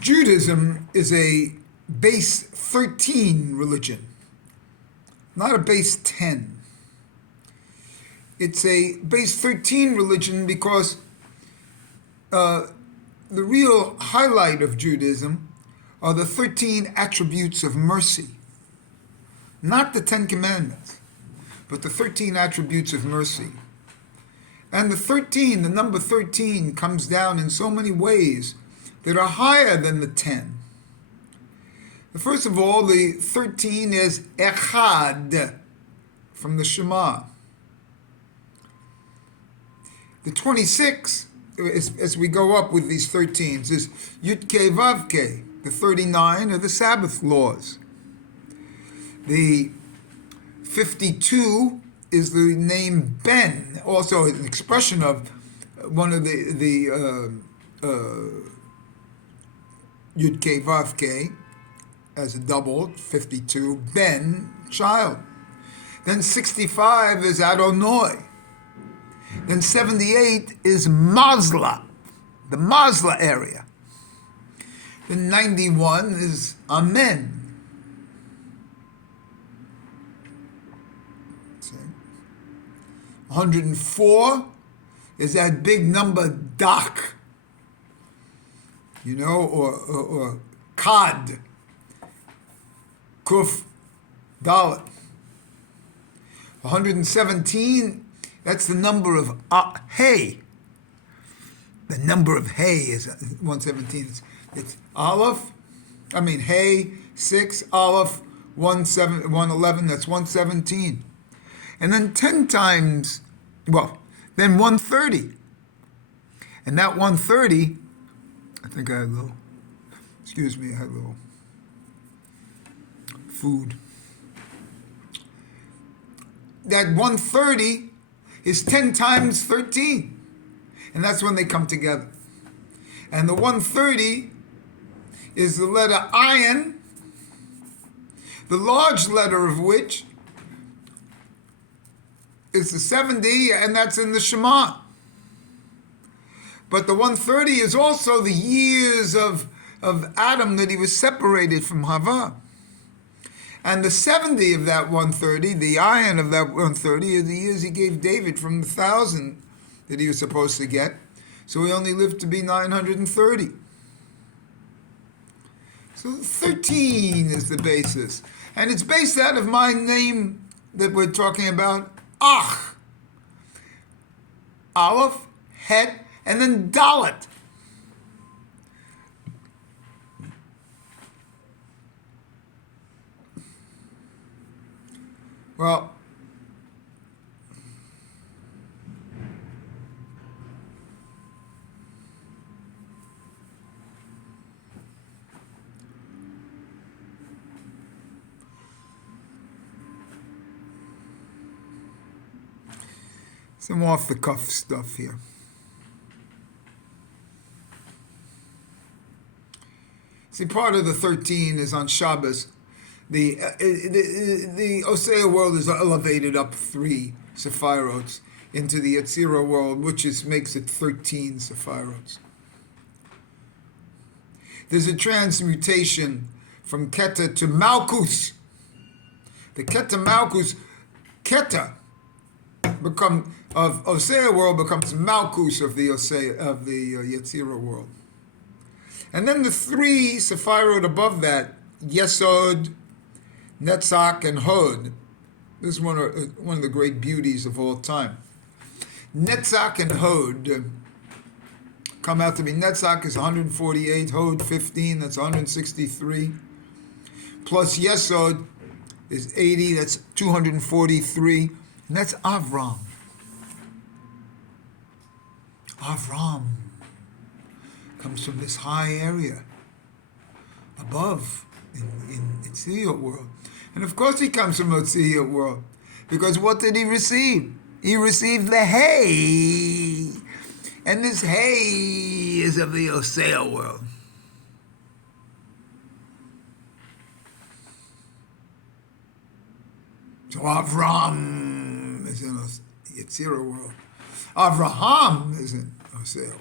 Judaism is a base 13 religion, not a base 10. It's a base 13 religion because the real highlight of Judaism are the 13 attributes of mercy. Not the 10 commandments, but the 13 attributes of mercy. And the number 13, comes down in so many ways that are higher than the 10. First of all, the 13 is Echad, from the Shema. The 26, as we go up with these 13s, is Yud-Ke Vav-Ke. The 39 are the Sabbath laws. The 52 is the name Ben, also an expression of one of the Yud-Ke Vav-Ke, as a double, 52, Ben, child. Then 65 is Adonai. Then 78 is Mazla, the Mazla area. Then 91 is Amen. 104 is that big number Dak, or Kad, Kuf, Dalet. 117, that's the number of Hay. The number of Hay is 117. It's Aleph, Hay, 6, Aleph, 111, that's 117. And then 10 times, then 130. And that 130, I think I had a little food. That 130 is 10 times 13. And that's when they come together. And the 130 is the letter Ayin, the large letter of which is the 70, and that's in the Shema. But the 130 is also the years of Adam that he was separated from Hava. And the 70 of that 130, the Ayin of that 130, are the years he gave David from the 1,000 that he was supposed to get. So he only lived to be 930. So 13 is the basis. And it's based out of my name that we're talking about, Ach, Aleph, Het, and then Dalet. Well, some off-the-cuff stuff here. See, part of the 13 is on Shabbos. The Osea world is elevated up 3 Sephirots into the Yetzirah world, which makes it 13 Sephirots. There's a transmutation from Keta to Malkus. The Keta Malkus, Keta of Osea world becomes Malkus of the Yetzirah world. And then the 3 Sephirot above that, Yesod, Netzach, and Hod. This is one of the great beauties of all time. Netzach and Hod come out to be, Netzach is 148, Hod 15, that's 163. Plus Yesod is 80, that's 243. And that's Avram. Avram comes from this high area above in Yetzirah world. And of course he comes from Yetzirah world, because what did he receive? He received the hay. And this hay is of the Osea world. So Avram is in Yetzirah world. Avraham is in Osea world.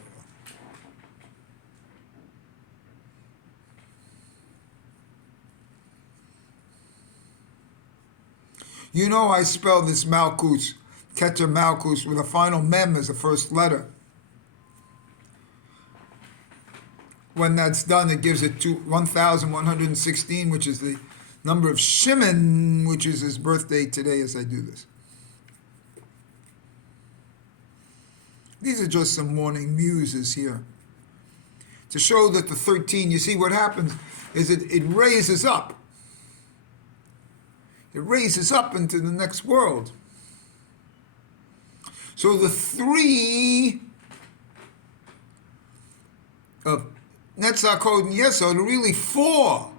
You know I spell this Malkus, Keter Malkus, with a final mem as the first letter. When that's done, it gives it to 1,116, which is the number of Shimon, which is his birthday today as I do this. These are just some morning muses here. To show that the 13, you see what happens is it raises up. It raises up into the next world. So the 3 of Netzach, Hod, and Yesod are really 4.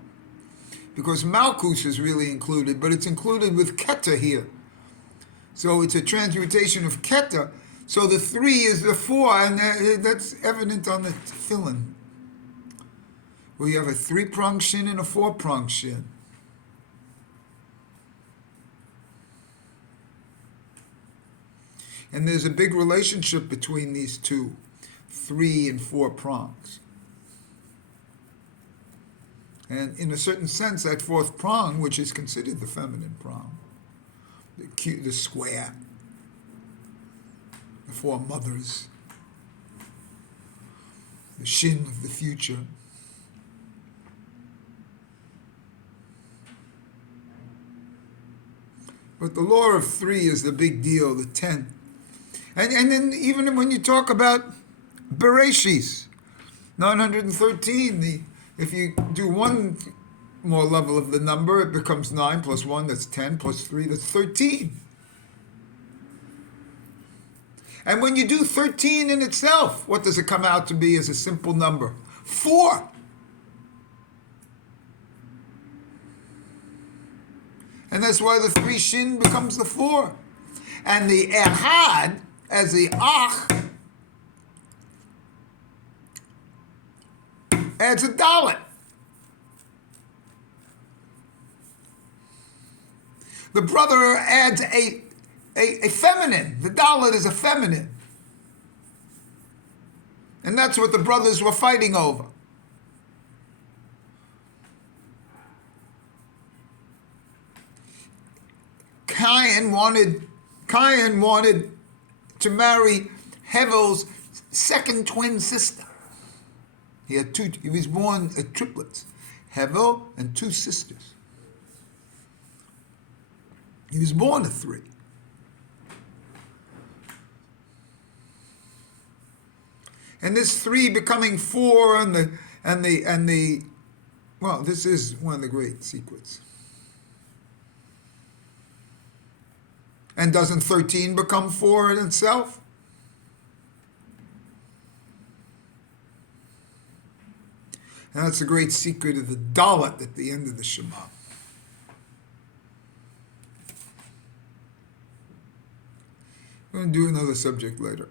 Because Malkus is really included, but it's included with Keter here. So it's a transmutation of Keter. So the 3 is the 4, and that's evident on the tefillin. Where you have a 3-prong shin and a 4-prong shin. And there's a big relationship between these two, 3 and 4 prongs. And in a certain sense, that 4th prong, which is considered the feminine prong, the square, the 4 mothers, the shin of the future. But the law of 3 is the big deal, the 10. And then even when you talk about Bereshis, 913, if you do one more level of the number, it becomes 9 plus 1, that's 10, plus 3, that's 13. And when you do 13 in itself, what does it come out to be as a simple number? 4. And that's why the 3 shin becomes the 4. And the Ehad, as the Ach, adds a dalet. The brother adds a feminine. The dalet is a feminine. And that's what the brothers were fighting over. Cain wanted to marry Hevel's second twin sister. He was born triplets, Hevel and 2 sisters. He was born to 3. And this 3 becoming 4 and the well, this is one of the great secrets. And doesn't 13 become 4 in itself? And that's the great secret of the dalet at the end of the Shema. We're going to do another subject later.